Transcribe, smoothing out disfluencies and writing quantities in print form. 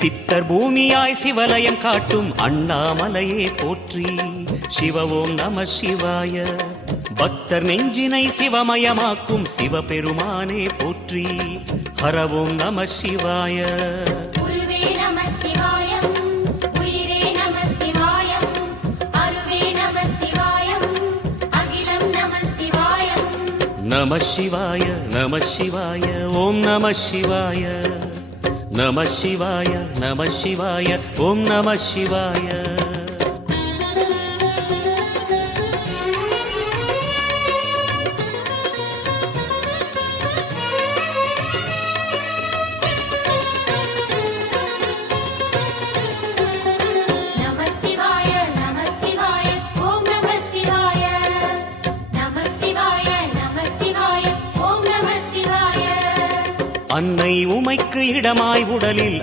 சித்தர் பூமியாய் சிவலயம் காட்டும் அண்ணாமலையே போற்றி. சிவ ஓம் நம சிவாய. பக்தர் நெஞ்சினை சிவமயமாக்கும் சிவபெருமானே போற்றி. ஹர ஓம் நம சிவாய. நம சிவாய நம சிவாய ஓம் நம சிவாய. நம சிவாய நம சிவாய ஓம் நம சிவாய. அன்னை உமைக்கு இடமாய் உடலில்